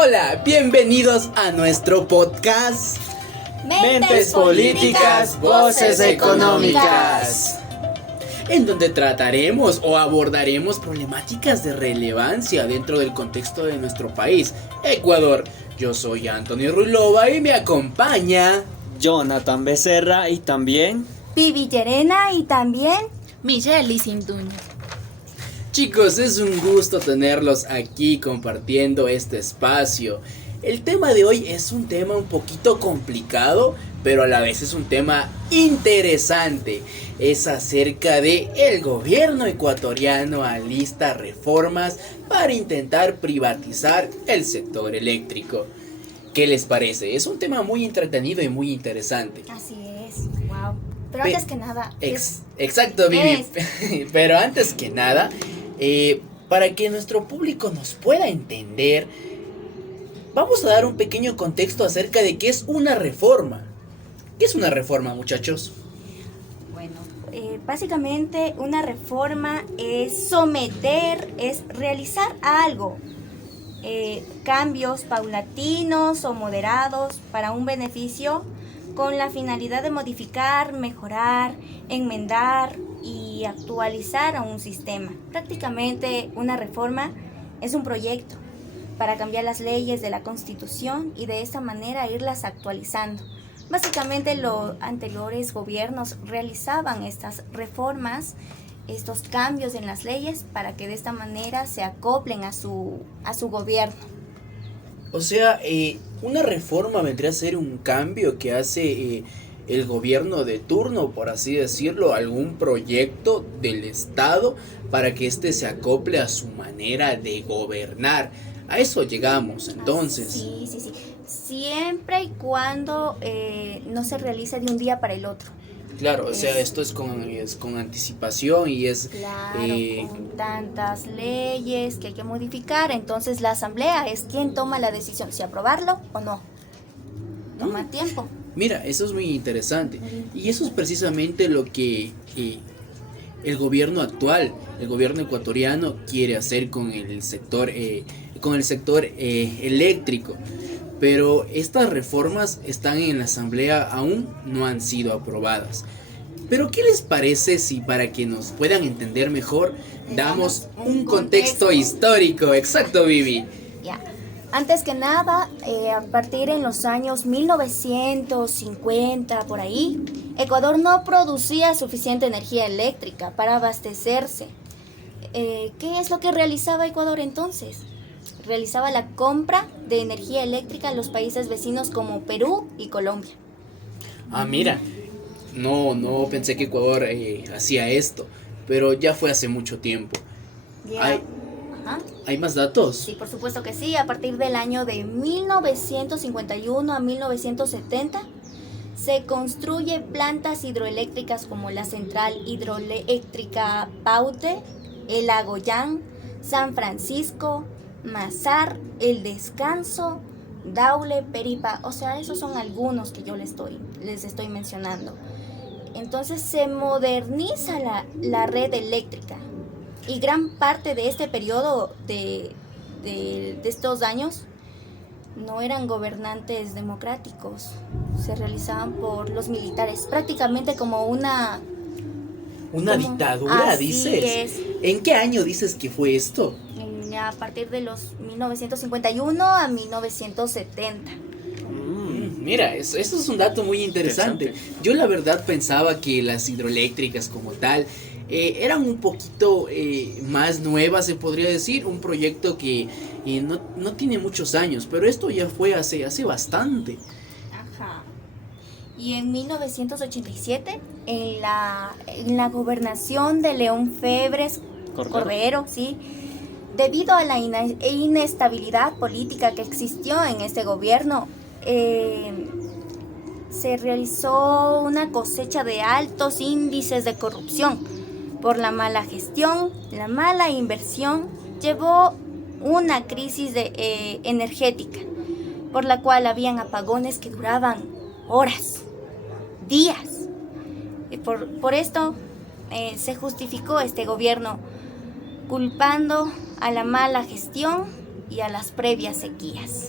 Hola, bienvenidos a nuestro podcast Mentes Políticas, Voces Económicas, en donde trataremos o abordaremos problemáticas de relevancia dentro del contexto de nuestro país, Ecuador. Yo soy Antonio Ruilova y me acompaña Jonathan Becerra y también Vivi Llerena y también Michelle Cintuño. Chicos, es un gusto tenerlos aquí compartiendo este espacio. El tema de hoy es un tema un poquito complicado, pero a la vez es un tema interesante. Es acerca de el gobierno ecuatoriano alista reformas para intentar privatizar el sector eléctrico. ¿Qué les parece? Es un tema muy entretenido y muy interesante. Así es, wow. Pero antes que nada... Exacto, Vivi. Pero antes que nada, para que nuestro público nos pueda entender, vamos a dar un pequeño contexto acerca de qué es una reforma. ¿Qué es una reforma, muchachos? Bueno, básicamente una reforma es someter, es realizar algo. Cambios paulatinos o moderados para un beneficio con la finalidad de modificar, mejorar, enmendar y actualizar a un sistema. Prácticamente una reforma es un proyecto para cambiar las leyes de la Constitución y de esta manera irlas actualizando. Básicamente los anteriores gobiernos realizaban estas reformas, estos cambios en las leyes para que de esta manera se acoplen a su gobierno. O sea, una reforma vendría a ser un cambio que hace el gobierno de turno, por así decirlo, algún proyecto del Estado para que éste se acople a su manera de gobernar. A eso llegamos, entonces. Sí. Siempre y cuando no se realice de un día para el otro. Claro, o sea, esto es con anticipación y es... Claro, con tantas leyes que hay que modificar, entonces la asamblea es quien toma la decisión, si aprobarlo o no. Toma tiempo. Mira, eso es muy interesante. Y eso es precisamente lo que el gobierno actual, el gobierno ecuatoriano quiere hacer con el sector eléctrico. Pero estas reformas están en la asamblea, aún no han sido aprobadas. Pero ¿qué les parece si para que nos puedan entender mejor damos un contexto histórico? Exacto, Vivi. Ya. Antes que nada, a partir en los años 1950, por ahí, Ecuador no producía suficiente energía eléctrica para abastecerse. ¿Qué es lo que realizaba Ecuador entonces? Realizaba la compra de energía eléctrica a los países vecinos como Perú y Colombia. Ah, mira, no pensé que Ecuador hacía esto, pero ya fue hace mucho tiempo. Yeah. ¿Hay más datos? Sí, por supuesto que sí. A partir del año de 1951 a 1970 se construye plantas hidroeléctricas como la Central Hidroeléctrica Paute, el Agoyán, San Francisco, Mazar, El Descanso, Daule, Peripa. O sea, esos son algunos que yo les estoy mencionando. Entonces se moderniza la red eléctrica. Y gran parte de este periodo de estos años no eran gobernantes democráticos. Se realizaban por los militares, prácticamente como una dictadura, dices. Es. ¿En qué año dices que fue esto? A partir de los 1951 a 1970. Mira, eso es un dato muy interesante. Yo la verdad pensaba que las hidroeléctricas como tal eran un poquito más nuevas, se podría decir. Un proyecto que no tiene muchos años, pero esto ya fue hace bastante. Ajá. Y en 1987, en la gobernación de León Febres Cordero, sí, debido a la inestabilidad política que existió en este gobierno, se realizó una cosecha de altos índices de corrupción. Por la mala gestión, la mala inversión, llevó una crisis energética, por la cual habían apagones que duraban horas, días. Y por esto se justificó este gobierno culpando a la mala gestión y a las previas sequías.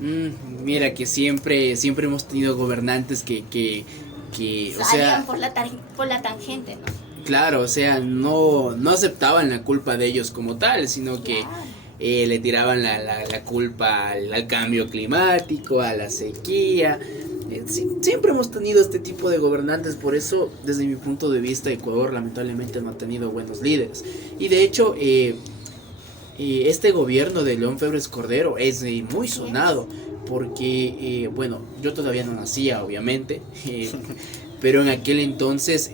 Mira que siempre hemos tenido gobernantes que o Salían sea, por la tangente, ¿no? claro, o sea, no aceptaban la culpa de ellos como tal, sino que Claro. le tiraban la culpa al cambio climático, a la sequía. Siempre hemos tenido este tipo de gobernantes, por eso desde mi punto de vista Ecuador lamentablemente no ha tenido buenos líderes. Y de hecho este gobierno de León Febres Cordero es muy sonado porque, bueno, yo todavía no nacía obviamente, pero en aquel entonces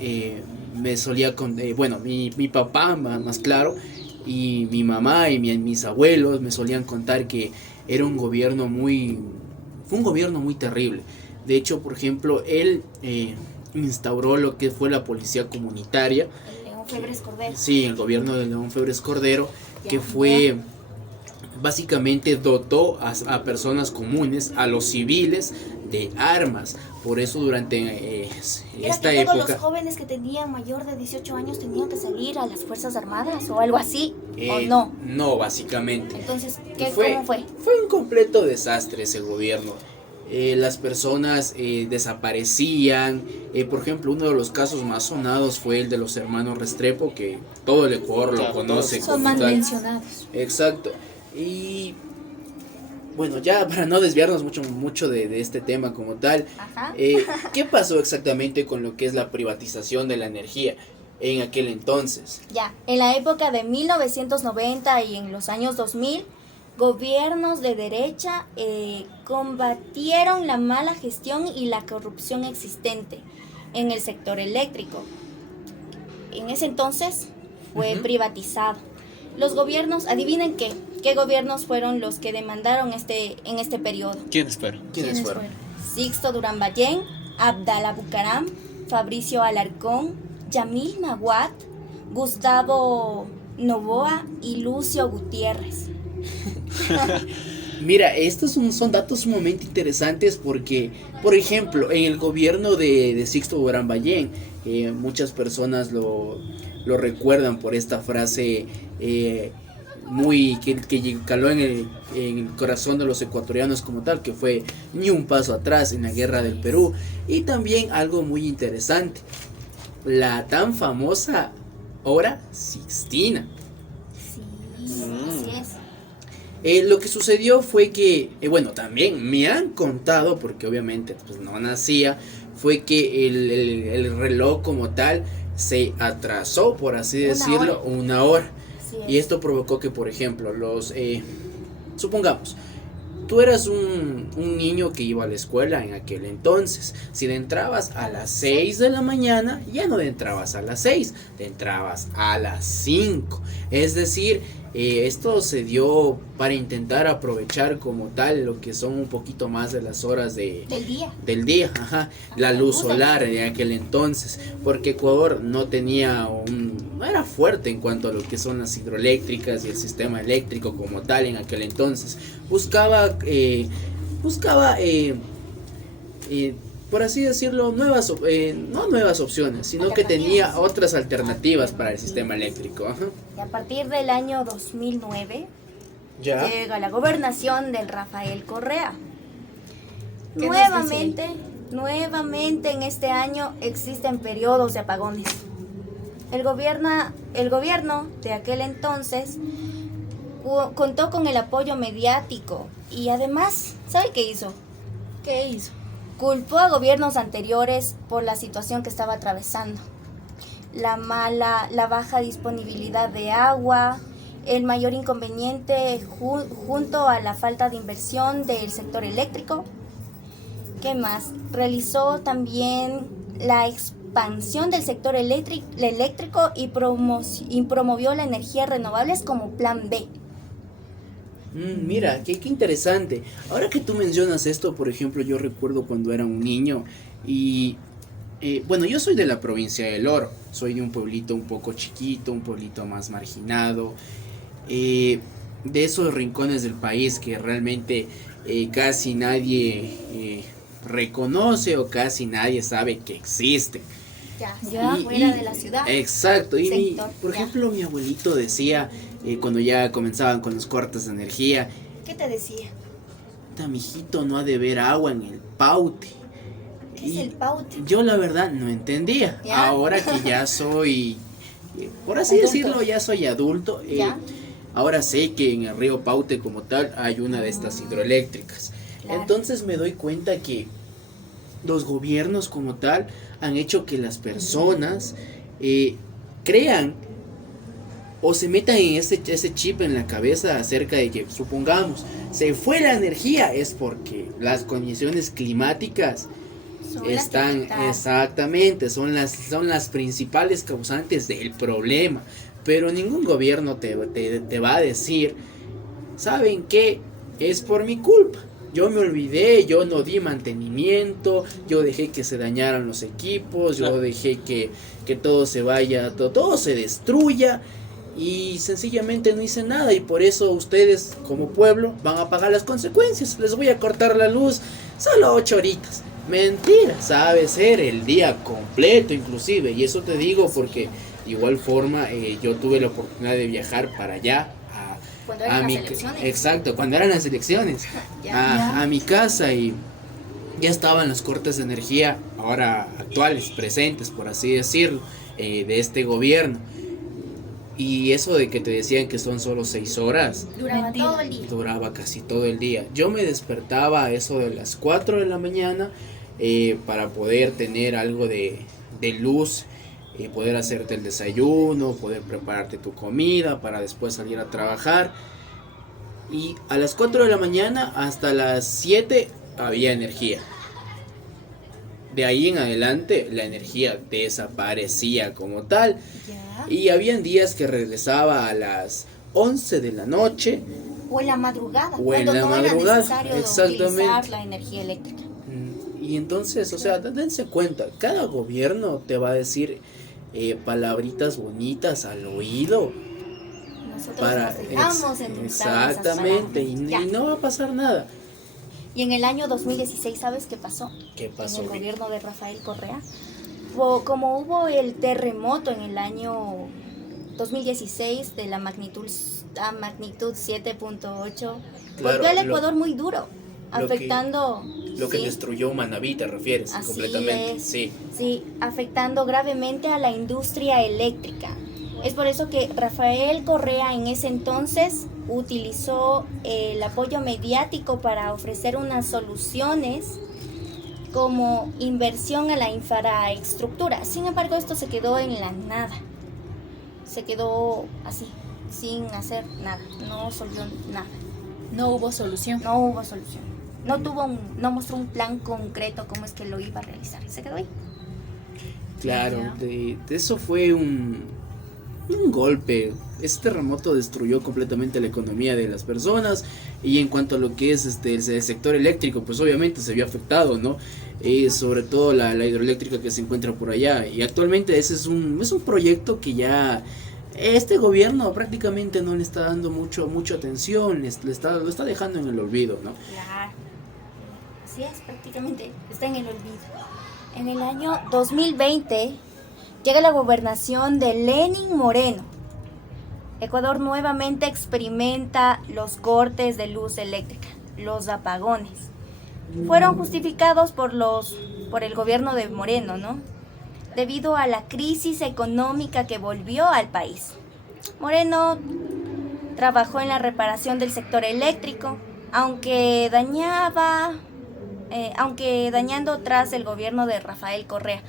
me solía bueno, mi papá más claro y mi mamá y mis abuelos me solían contar que era un gobierno fue un gobierno muy terrible. De hecho, por ejemplo, él instauró lo que fue la policía comunitaria. El León Febres Cordero. Sí, el gobierno de León Febres Cordero, Ya, que fue básicamente dotó a personas comunes, a los civiles, de armas. Por eso durante ¿Era esta que todos época los jóvenes que tenían mayor de 18 años tenían que salir a las Fuerzas Armadas o algo así? ¿O no? no, básicamente. Entonces, ¿Cómo ¿cómo fue? Fue un completo desastre ese gobierno. Las personas desaparecían. Por ejemplo, uno de los casos más sonados fue el de los hermanos Restrepo, que todo el Ecuador lo Claro, conoce Son como mal tal. mencionados. Exacto. Y bueno, ya para no desviarnos mucho de este tema como tal, Ajá. ¿qué pasó exactamente con lo que es la privatización de la energía en aquel entonces? Ya, en la época de 1990 y en los años 2000, gobiernos de derecha combatieron la mala gestión y la corrupción existente en el sector eléctrico. En ese entonces fue Ujú. privatizado. Los gobiernos, adivinen qué gobiernos fueron los que demandaron en este periodo. ¿Quién espera? ¿Quiénes fueron? Sixto Durán Ballén, Abdala Bucaram, Fabricio Alarcón, Yamil Nahuat, Gustavo Novoa y Lucio Gutiérrez. Mira, estos son datos sumamente interesantes porque, por ejemplo, en el gobierno de Sixto Durán Ballén, muchas personas lo recuerdan por esta frase que caló en el corazón de los ecuatorianos como tal, que fue ni un paso atrás en la guerra del Perú. Y también algo muy interesante, la tan famosa hora Sixtina. Sí, así es. Lo que sucedió fue que, bueno, también me han contado, porque obviamente pues no nacía, fue que el reloj como tal se atrasó, por así decirlo, una hora. Así es. Y esto provocó que, por ejemplo, supongamos, tú eras un niño que iba a la escuela en aquel entonces. Si entrabas a las 6 de la mañana, ya no entrabas a las 6, entrabas a las 5. Es decir, esto se dio para intentar aprovechar como tal lo que son un poquito más de las horas Del día. del día, ajá, la luz solar en aquel entonces, porque Ecuador no era fuerte en cuanto a lo que son las hidroeléctricas y el sistema eléctrico como tal en aquel entonces. Buscaba por así decirlo, no nuevas opciones, sino que tenía otras alternativas para el sistema eléctrico. Ajá. Y a partir del año 2009 Ya. llega la gobernación del Rafael Correa. ¿Qué nos Nuevamente en este año existen periodos de apagones. El gobierno de aquel entonces contó con el apoyo mediático y además, ¿sabe qué hizo? ¿Qué hizo? Culpó a gobiernos anteriores por la situación que estaba atravesando. La baja disponibilidad de agua, el mayor inconveniente junto a la falta de inversión del sector eléctrico. ¿Qué más? Realizó también la expansión del sector eléctrico y promovió la energía renovables como plan B. Mira, qué interesante. Ahora que tú mencionas esto, por ejemplo, yo recuerdo cuando era un niño y bueno, yo soy de la provincia del Oro, soy de un pueblito un poco chiquito, un pueblito más marginado, de esos rincones del país que realmente casi nadie reconoce o casi nadie sabe que existen. Ya, fuera de la ciudad. Exacto, y Sector, por ya. ejemplo mi abuelito decía, cuando ya comenzaban con los cortes de energía, ¿Qué te decía? mijito, no ha de haber agua en el paute. ¿Qué es el paute? Yo la verdad no entendía. ¿Ya? Ahora que ya soy, por así Adulto. decirlo, ya soy adulto. ¿Ya? Ahora sé que en el río Paute como tal hay una de estas hidroeléctricas. Claro. Entonces me doy cuenta que los gobiernos como tal han hecho que las personas crean o se metan en ese chip en la cabeza acerca de que, supongamos, se fue la energía, es porque las condiciones climáticas Son las que están, afectaron. exactamente, son las principales causantes del problema. Pero ningún gobierno te va a decir, ¿saben qué? Es por mi culpa. Yo me olvidé, yo no di mantenimiento, yo dejé que se dañaran los equipos, yo dejé que todo se vaya, todo se destruya y sencillamente no hice nada y por eso ustedes como pueblo van a pagar las consecuencias. Les voy a cortar la luz solo 8 horitas. Mentira, sabe ser el día completo inclusive, y eso te digo porque de igual forma yo tuve la oportunidad de viajar para allá Cuando eran las elecciones. exacto, cuando eran las elecciones Ya. a mi casa y ya estaban los cortes de energía ahora actuales, presentes por así decirlo, de este gobierno. Y eso de que te decían que son solo 6 horas, Duraba Mentira. todo el día. duraba casi todo el día. Yo me despertaba a eso de las 4 de la mañana para poder tener algo de luz, poder hacerte el desayuno, poder prepararte tu comida para después salir a trabajar. Y a las 4 de la mañana hasta las 7 había energía. De ahí en adelante la energía desaparecía como tal. Ya. Y habían días que regresaba a las 11 de la noche. O en la madrugada. O en cuando la no madrugada, era necesario exactamente. utilizar la energía eléctrica. Y entonces, o sea, dense cuenta, cada gobierno te va a decir palabritas bonitas al oído. Nosotros Para, nos dejamos endulzar esas exactamente, y palabras. Ya. no va a pasar nada. Y en el año 2016, ¿sabes qué pasó? ¿Qué pasó? En el gobierno de Rafael Correa. Como hubo el terremoto en el año 2016 de la magnitud 7.8, golpeó al Ecuador muy duro, afectando... Lo que sí, destruyó Manabí, ¿te refieres? Así Completamente, es. sí. Sí, afectando gravemente a la industria eléctrica. Es por eso que Rafael Correa en ese entonces utilizó el apoyo mediático para ofrecer unas soluciones como inversión a la infraestructura. Sin embargo, esto se quedó en la nada. Se quedó así, sin hacer nada. No solvió nada. No hubo solución. No hubo solución. No mostró un plan concreto cómo es que lo iba a realizar. Se quedó ahí. Claro, Ya. de eso fue un golpe. Este terremoto destruyó completamente la economía de las personas. Y en cuanto a lo que es el sector eléctrico, pues obviamente se vio afectado, ¿no? Sobre todo la hidroeléctrica que se encuentra por allá. Y actualmente ese es un proyecto que ya este gobierno prácticamente no le está dando mucha atención, lo está dejando en el olvido, ¿no? Claro. Así es, prácticamente está en el olvido. En el año 2020 llega la gobernación de Lenín Moreno. Ecuador nuevamente experimenta los cortes de luz eléctrica, los apagones. Fueron justificados por el gobierno de Moreno, ¿no? Debido a la crisis económica que volvió al país. Moreno trabajó en la reparación del sector eléctrico, aunque dañando tras el gobierno de Rafael Correa.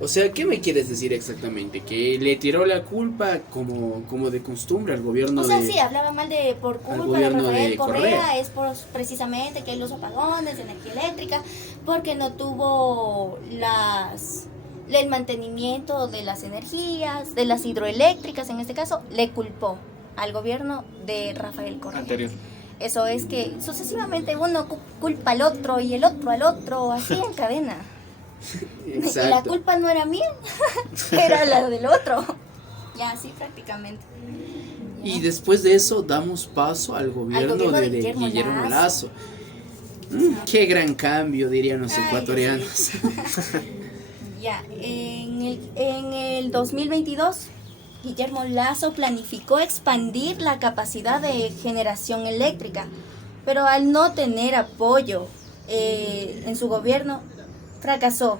O sea, ¿qué me quieres decir exactamente? ¿Que le tiró la culpa como de costumbre al gobierno O sea, de... sí, hablaba mal por culpa de gobierno Rafael de Correa, Correa. es precisamente que los apagones de energía eléctrica, porque no tuvo el mantenimiento de las energías, de las hidroeléctricas en este caso, le culpó al gobierno de Rafael Correa. Anterior. Eso es que sucesivamente uno culpa al otro y el otro al otro, así en cadena. Y la Exacto. culpa no era mía, era la del otro. Ya, así prácticamente. Ya. Y después de eso damos paso al gobierno de Guillermo Guillermo Lasso. Lasso. Qué gran cambio, dirían los Ay, ecuatorianos. Ya, en el 2022, Guillermo Lasso planificó expandir la capacidad de generación eléctrica, pero al no tener apoyo en su gobierno, fracasó.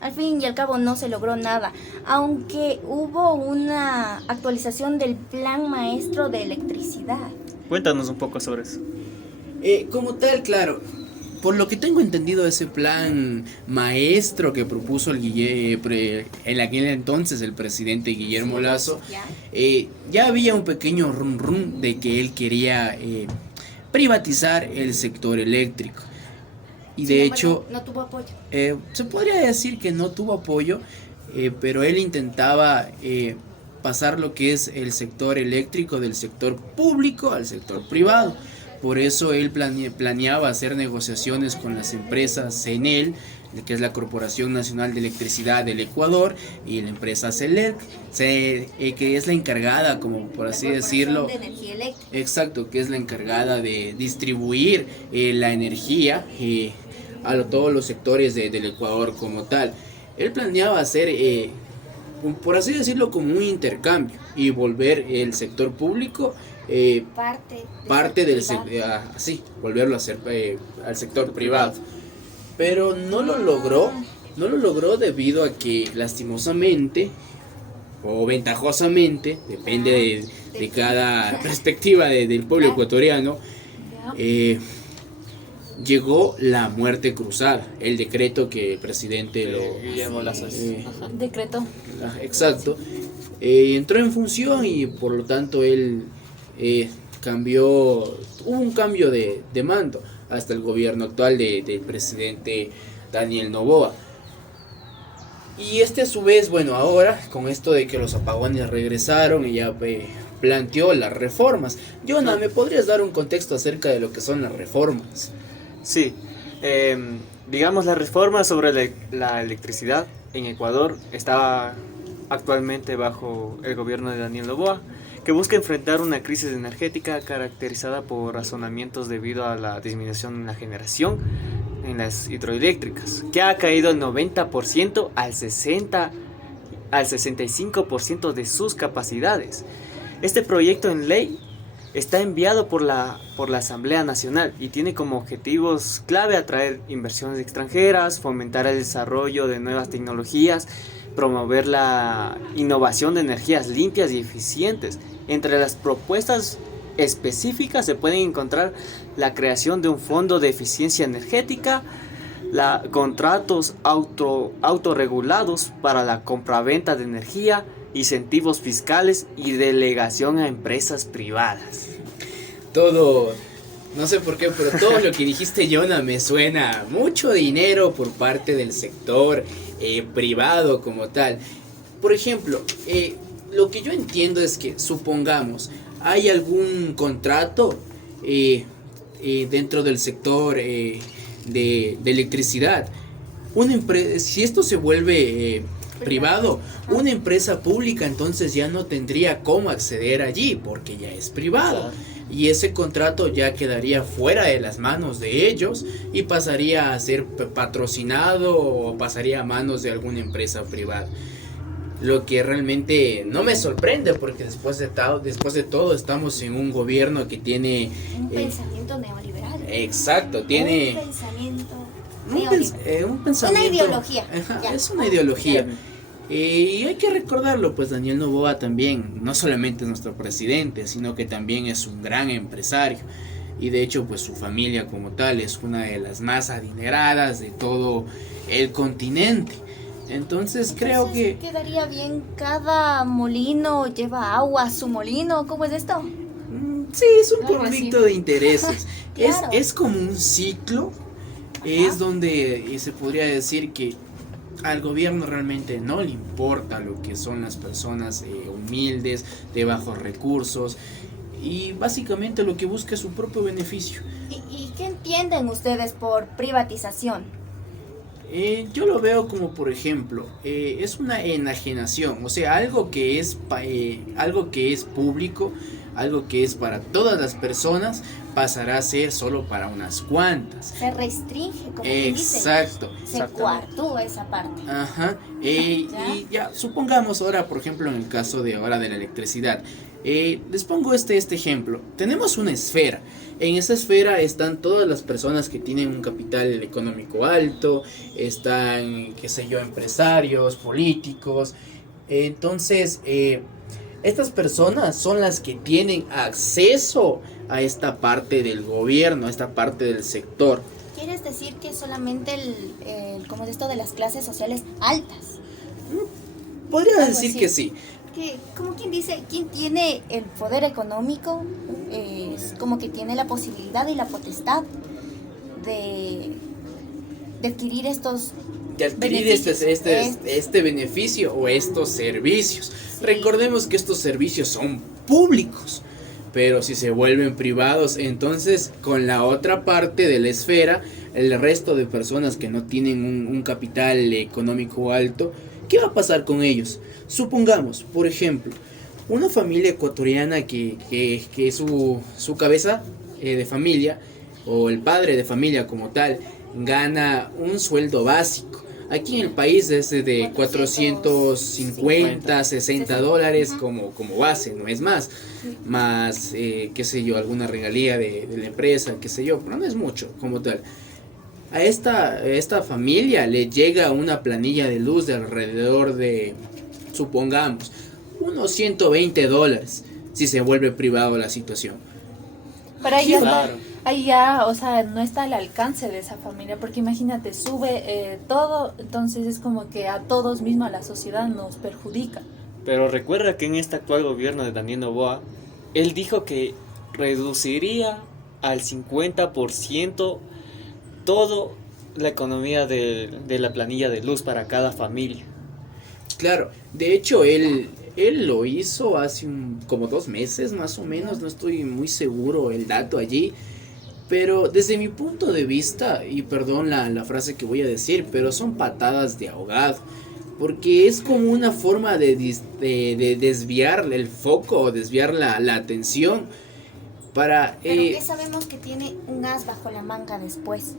Al fin y al cabo no se logró nada, aunque hubo una actualización del Plan Maestro de Electricidad. Cuéntanos un poco sobre eso. Como tal, claro, por lo que tengo entendido, ese plan maestro que propuso en aquel entonces el presidente Guillermo Lasso, ya había un pequeño rum de que él quería privatizar el sector eléctrico. Y de hecho, no tuvo apoyo. Se podría decir que no tuvo apoyo, pero él intentaba pasar lo que es el sector eléctrico del sector público al sector privado. Por eso él planeaba hacer negociaciones con las empresas CNEL, que es la Corporación Nacional de Electricidad del Ecuador, y la empresa CELEC, que es la encargada, como por así decirlo, de energía eléctrica. exacto, que es la encargada de distribuir la energía a todos los sectores del Ecuador como tal. Él planeaba hacer, por así decirlo, como un intercambio y volver el sector público parte del sector, así, volverlo a hacer al sector privado. Pero no lo logró debido a que lastimosamente o ventajosamente, depende de cada perspectiva del pueblo ecuatoriano, llegó la muerte cruzada, el decreto que el presidente Guillermo Lasso Decretó. exacto, entró en función y por lo tanto él hubo un cambio de mando hasta el gobierno actual del presidente Daniel Noboa. Y a su vez, bueno, ahora con esto de que los apagones regresaron, ella planteó las reformas. Jonah, ¿me podrías dar un contexto acerca de lo que son las reformas? Sí, digamos la reforma sobre la electricidad en Ecuador está actualmente bajo el gobierno de Daniel Noboa, que busca enfrentar una crisis energética caracterizada por razonamientos debido a la disminución en la generación en las hidroeléctricas, que ha caído el 90% al 65% de sus capacidades. Este proyecto en ley está enviado por la Asamblea Nacional y tiene como objetivos clave atraer inversiones extranjeras, fomentar el desarrollo de nuevas tecnologías, promover la innovación de energías limpias y eficientes. Entre las propuestas específicas se pueden encontrar la creación de un fondo de eficiencia energética, contratos autorregulados para la compraventa de energía, incentivos fiscales y delegación a empresas privadas. Todo, no sé por qué, pero todo lo que dijiste, Jonah, me suena mucho dinero por parte del sector privado como tal. Por ejemplo, lo que yo entiendo es que, supongamos, hay algún contrato dentro del sector de electricidad. Si esto se vuelve privado, una empresa pública entonces ya no tendría cómo acceder allí porque ya es privado. Y ese contrato ya quedaría fuera de las manos de ellos y pasaría a ser patrocinado o pasaría a manos de alguna empresa privada. Lo que realmente no me sorprende porque después de todo estamos en un gobierno que tiene un pensamiento neoliberal. Exacto, tiene un pensamiento, una ideología. Ajá, es una ideología. Y hay que recordarlo, pues Daniel Noboa también, no solamente es nuestro presidente, sino que también es un gran empresario. Y de hecho, pues su familia como tal es una de las más adineradas de todo el continente. Entonces creo que quedaría bien, cada molino lleva agua a su molino. ¿Cómo es esto? Sí, es un conflicto de intereses. Claro. Es como un ciclo. Ajá. Es donde se podría decir que al gobierno realmente no le importa lo que son las personas humildes, de bajos recursos, y básicamente lo que busca es su propio beneficio. ¿Y qué entienden ustedes por privatización? Yo lo veo como, por ejemplo, es una enajenación, o sea, algo que es público, algo que es para todas las personas, pasará a ser solo para unas cuantas. Se restringe, como quien dice. Exacto. Se coartúa esa parte. Ajá. ¿Ya? Y ya, supongamos ahora, por ejemplo, en el caso de ahora de la electricidad. Les pongo este ejemplo. Tenemos una esfera. En esa esfera están todas las personas que tienen un capital económico alto, están, qué sé yo, empresarios, políticos. Entonces, estas personas son las que tienen acceso a esta parte del gobierno, a esta parte del sector. ¿Quieres decir que solamente como es esto de las clases sociales altas? Podría Algo decir así. que sí. Que, como quien dice, quien tiene el poder económico es como que tiene la posibilidad y la potestad de adquirir estos De adquirir beneficios. este beneficio o estos servicios. Sí. Recordemos que estos servicios son públicos, pero si se vuelven privados, entonces con la otra parte de la esfera, el resto de personas que no tienen un capital económico alto, ¿qué va a pasar con ellos? Supongamos, por ejemplo, una familia ecuatoriana que su cabeza de familia, o el padre de familia como tal, gana un sueldo básico. Aquí en el país es de 450, 60 dólares como base, no es más. Más, qué sé yo, alguna regalía de la empresa, qué sé yo, pero no es mucho como tal. A esta familia le llega una planilla de luz de alrededor de, supongamos, unos 120 dólares si se vuelve privado la situación. Pero ahí ya, Claro. ahí ya, o sea, no está al alcance de esa familia, porque imagínate, sube todo, entonces es como que a todos mismos, a la sociedad nos perjudica. Pero recuerda que en este actual gobierno de Daniel Noboa, él dijo que reduciría al 50% todo la economía de la planilla de luz para cada familia. Claro, de hecho él lo hizo hace como 2 meses más o menos, no estoy muy seguro el dato allí, pero desde mi punto de vista, y perdón la frase que voy a decir, pero son patadas de ahogado, porque es como una forma de desviar el foco o desviar la atención para... Pero ¿qué sabemos que tiene un as bajo la manga después?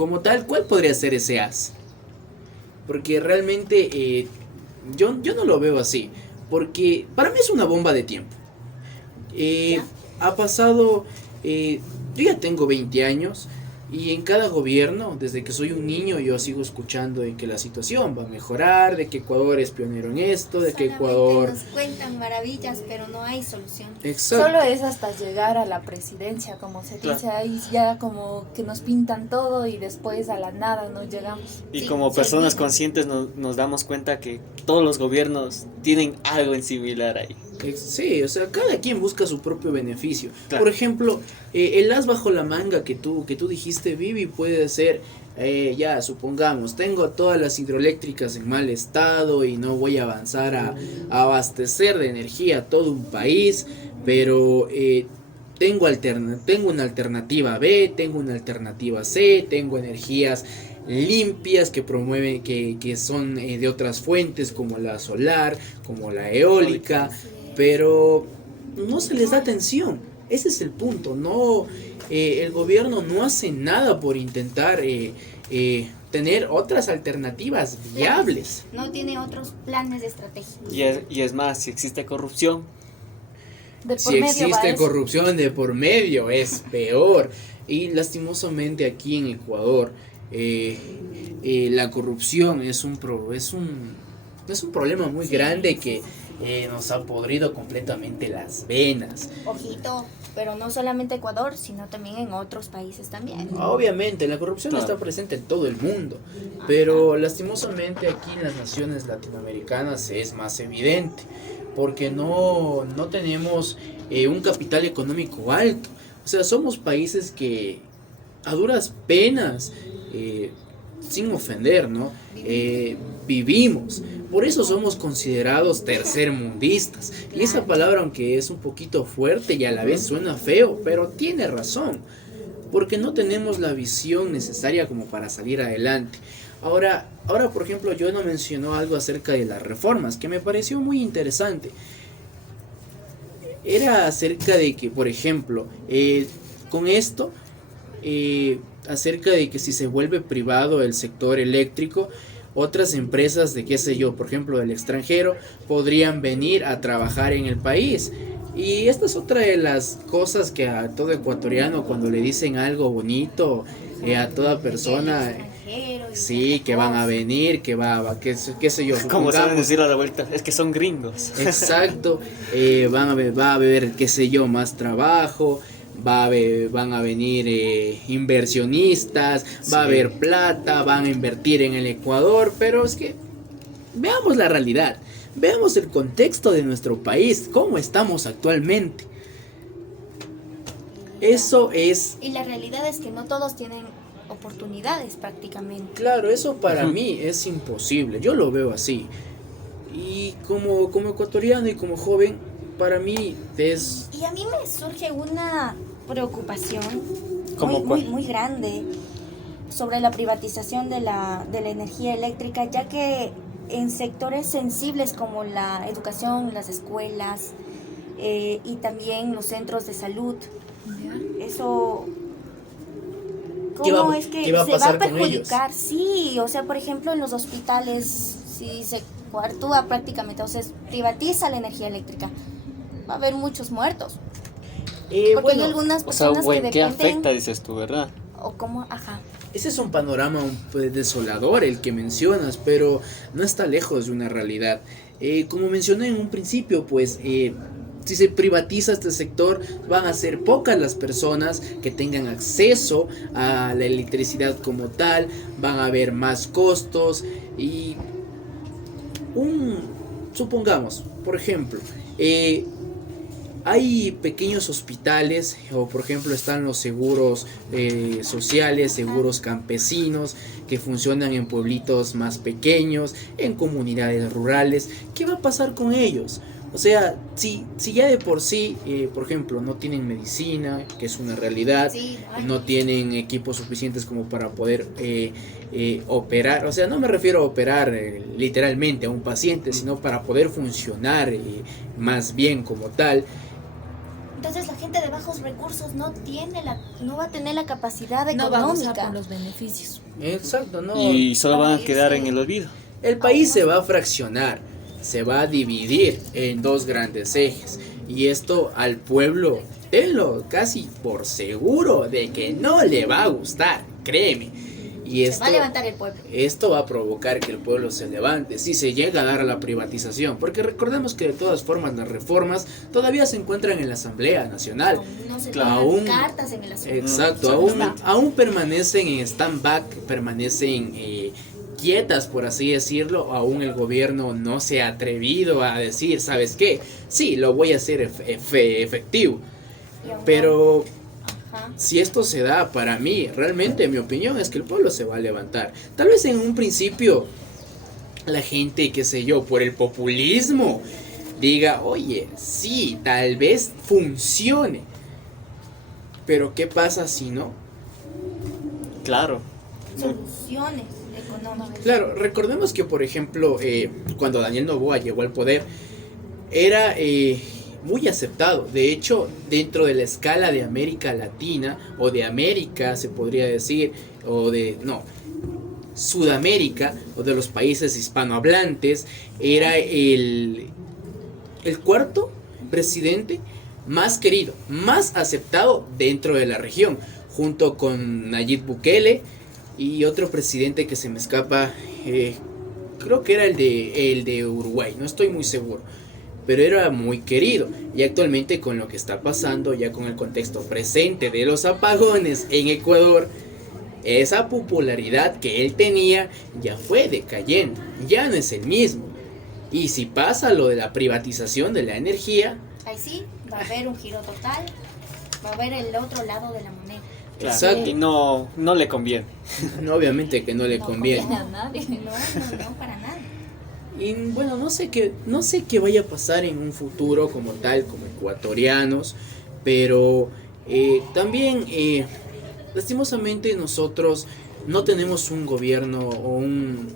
como tal, ¿cuál podría ser ese as? Porque realmente yo no lo veo así. Porque para mí es una bomba de tiempo. Ha pasado... yo ya tengo 20 años. Y en cada gobierno, desde que soy un niño, yo sigo escuchando de que la situación va a mejorar, de que Ecuador es pionero en esto, de que Solamente Ecuador... nos cuentan maravillas, pero no hay solución. Exacto. Solo es hasta llegar a la presidencia, como se dice, Claro. ahí ya como que nos pintan todo y después a la nada no llegamos. Y Sí, como se personas olvida. conscientes nos damos cuenta que todos los gobiernos tienen algo en similar ahí. Sí, o sea, cada quien busca su propio beneficio. Claro. Por ejemplo, el as bajo la manga que tú dijiste, Vivi, puede ser, ya supongamos, tengo todas las hidroeléctricas en mal estado y no voy a avanzar a abastecer de energía a todo un país, pero tengo una alternativa B, tengo una alternativa C, tengo energías limpias que promueven, que son de otras fuentes como la solar, como la eólica, pero no se les da atención. Ese es el punto. No, el gobierno no hace nada por intentar tener otras alternativas viables. No tiene otros planes estratégicos. Y es más, si existe corrupción, De por Si medio va existe eso. corrupción de por medio, es peor. Y lastimosamente aquí en Ecuador, la corrupción es un problema muy grande que nos ha podrido completamente las venas. Ojito, pero no solamente Ecuador, sino también en otros países también. Obviamente, la corrupción Claro. está presente en todo el mundo, pero lastimosamente aquí en las naciones latinoamericanas es más evidente, porque no tenemos un capital económico alto. O sea, somos países que a duras penas, sin ofender, ¿no? Vivimos. Por eso somos considerados tercermundistas. Y esa palabra, aunque es un poquito fuerte y a la vez suena feo, pero tiene razón. porque no tenemos la visión necesaria como para salir adelante. Ahora, por ejemplo, Joana mencionó algo acerca de las reformas, que me pareció muy interesante. Era acerca de que, por ejemplo, con esto, acerca de que si se vuelve privado el sector eléctrico, otras empresas de qué sé yo, por ejemplo del extranjero, podrían venir a trabajar en el país. Y esta es otra de las cosas que a todo ecuatoriano, cuando le dicen algo bonito, a toda persona, sí, que van a venir, que qué sé yo, Como saben supongamos, decir a la vuelta, es que son gringos. exacto, va a haber, qué sé yo, más trabajo, van a venir inversionistas, Sí. va a haber plata, van a invertir en el Ecuador, pero es que veamos la realidad, veamos el contexto de nuestro país, cómo estamos actualmente. Eso es, Y la realidad es que no todos tienen oportunidades prácticamente. claro, eso para mí es imposible, yo lo veo así. Y como ecuatoriano y como joven, para mí es... Y a mí me surge una preocupación ¿Cómo muy, cuál? muy grande sobre la privatización de la energía eléctrica, ya que en sectores sensibles como la educación, las escuelas y también los centros de salud, eso... ¿Qué ¿Cómo va- es que qué va a se va pasar a con perjudicar? Sí, o sea, por ejemplo, en los hospitales, si se coartúa prácticamente, o sea, privatiza la energía eléctrica, va a haber muchos muertos. Porque bueno, hay algunas O sea, personas ¿o que en qué dependen, afecta, dices tú, verdad? o como, ajá, ese es un panorama desolador el que mencionas, pero no está lejos de una realidad. Como mencioné en un principio, pues si se privatiza este sector, van a ser pocas las personas que tengan acceso a la electricidad como tal, van a haber más costos y supongamos, por ejemplo, hay pequeños hospitales o por ejemplo están los seguros sociales, seguros campesinos que funcionan en pueblitos más pequeños, en comunidades rurales. ¿Qué va a pasar con ellos? O sea, si ya de por sí, por ejemplo, no tienen medicina, que es una realidad, sí, ay, no tienen equipos suficientes como para poder operar, o sea, no me refiero a operar literalmente a un paciente, sino para poder funcionar más bien como tal. entonces la gente de bajos recursos no va a tener la capacidad No va a gozar económica. por los beneficios. Exacto, no. Y solo van a Sí, quedar sí. en el olvido. El país se va a fraccionar, se va a dividir en dos grandes ejes. Y esto al pueblo, tenlo casi por seguro de que no le va a gustar, créeme. Y Se va a levantar el pueblo. esto va a provocar que el pueblo se levante si se llega a dar a la privatización. Porque recordemos que de todas formas las reformas todavía se encuentran en la Asamblea Nacional. Aún no se Claro, toman aún- cartas en el asunto. Exacto, aún permanecen en stand-back, permanecen quietas, por así decirlo. Aún el gobierno no se ha atrevido a decir, ¿sabes qué? Sí, lo voy a hacer efectivo. Y aún Pero ajá. si esto se da, para mí, realmente mi opinión es que el pueblo se va a levantar. Tal vez en un principio la gente, qué sé yo, por el populismo, diga, oye, sí, tal vez funcione. Pero ¿qué pasa si no? Claro. Soluciones económicas. Claro, recordemos que, por ejemplo, cuando Daniel Noboa llegó al poder, era muy aceptado. De hecho, dentro de la escala de América Latina, o de América, se podría decir, Sudamérica, o de los países hispanohablantes, era el cuarto presidente más querido, más aceptado dentro de la región, junto con Nayib Bukele y otro presidente que se me escapa, creo que era el de Uruguay, no estoy muy seguro, pero era muy querido. Y actualmente con lo que está pasando, ya con el contexto presente de los apagones en Ecuador, esa popularidad que él tenía ya fue decayendo, ya no es el mismo. Y si pasa lo de la privatización de la energía, Ahí sí, va a haber un giro total, va a haber el otro lado de la moneda. Claro. Exacto. Y no le conviene. no, obviamente que no le conviene. A nadie. No, para nada. Y bueno, no sé qué vaya a pasar en un futuro como tal, como ecuatorianos, pero también lastimosamente nosotros no tenemos un gobierno o un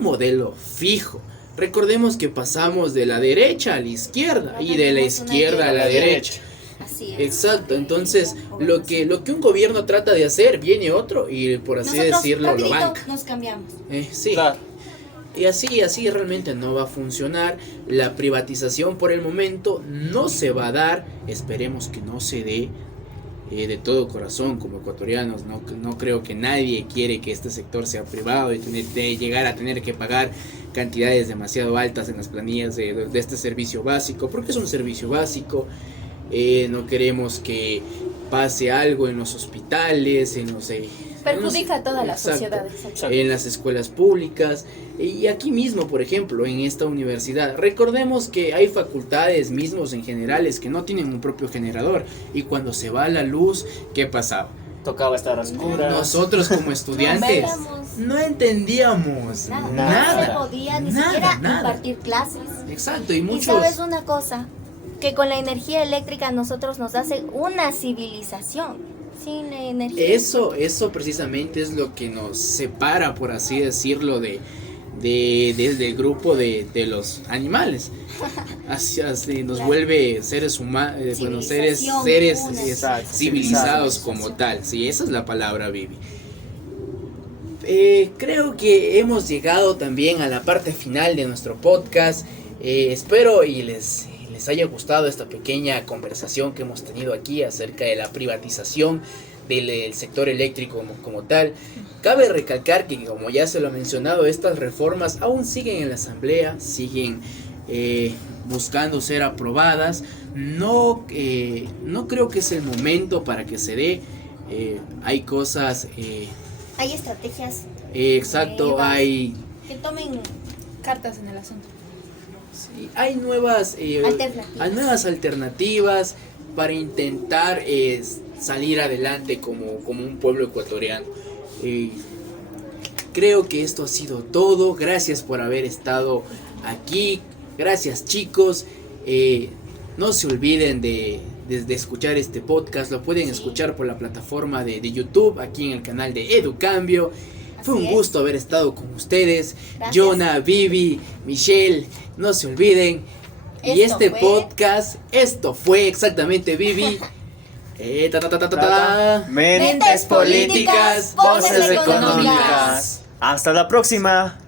modelo fijo. Recordemos que pasamos de la derecha a la izquierda No y de la tenemos una izquierda a la ideología. derecha. Así es. Exacto, entonces lo que un gobierno trata de hacer, viene otro y por así Nosotros decirlo lo rapidito banca. nos cambiamos. Sí. Claro. Y así realmente no va a funcionar. La privatización por el momento no se va a dar. Esperemos que no se dé. De todo corazón, como ecuatorianos, no creo que nadie quiere que este sector sea privado y de llegar a tener que pagar cantidades demasiado altas en las planillas de este servicio básico, porque es un servicio básico. No queremos que pase algo en los hospitales, Perjudica a toda la exacto, sociedad. Exacto. en las escuelas públicas y aquí mismo, por ejemplo, en esta universidad. Recordemos que hay facultades mismos en generales que no tienen un propio generador y cuando se va la luz, ¿qué pasaba? Tocaba estar a oscuras. Nosotros como estudiantes no entendíamos Nada, nada. no se podía ni siquiera nada. impartir clases. Exacto, y Y muchos... sabes una cosa, que con la energía eléctrica nosotros nos hace una civilización. Sin la energía. Eso precisamente es lo que nos separa, por así decirlo, del grupo de los animales. Así nos vuelve seres humanos, seres Civilización, civilizados como tal. Sí, esa es la palabra, Vivi. Creo que hemos llegado también a la parte final de nuestro podcast. Espero y les haya gustado esta pequeña conversación que hemos tenido aquí acerca de la privatización del sector eléctrico como tal. Cabe recalcar que, como ya se lo ha mencionado, estas reformas aún siguen en la asamblea, siguen buscando ser aprobadas. No creo que es el momento para que se dé. Hay cosas... Hay estrategias exacto, nuevas hay... que tomen Cartas en el asunto. Sí, hay nuevas alternativas para intentar salir adelante como un pueblo ecuatoriano. Creo que esto ha sido todo. Gracias por haber estado aquí. Gracias, chicos. No se olviden de escuchar este podcast. Lo pueden escuchar por la plataforma de YouTube, aquí en el canal de Educambio. Fue un gusto haber estado con ustedes. Gracias. Jonah, Vivi, Michelle, no se olviden. Y este podcast, esto fue exactamente, Vivi. Mentes políticas, voces económicas. Hasta la próxima.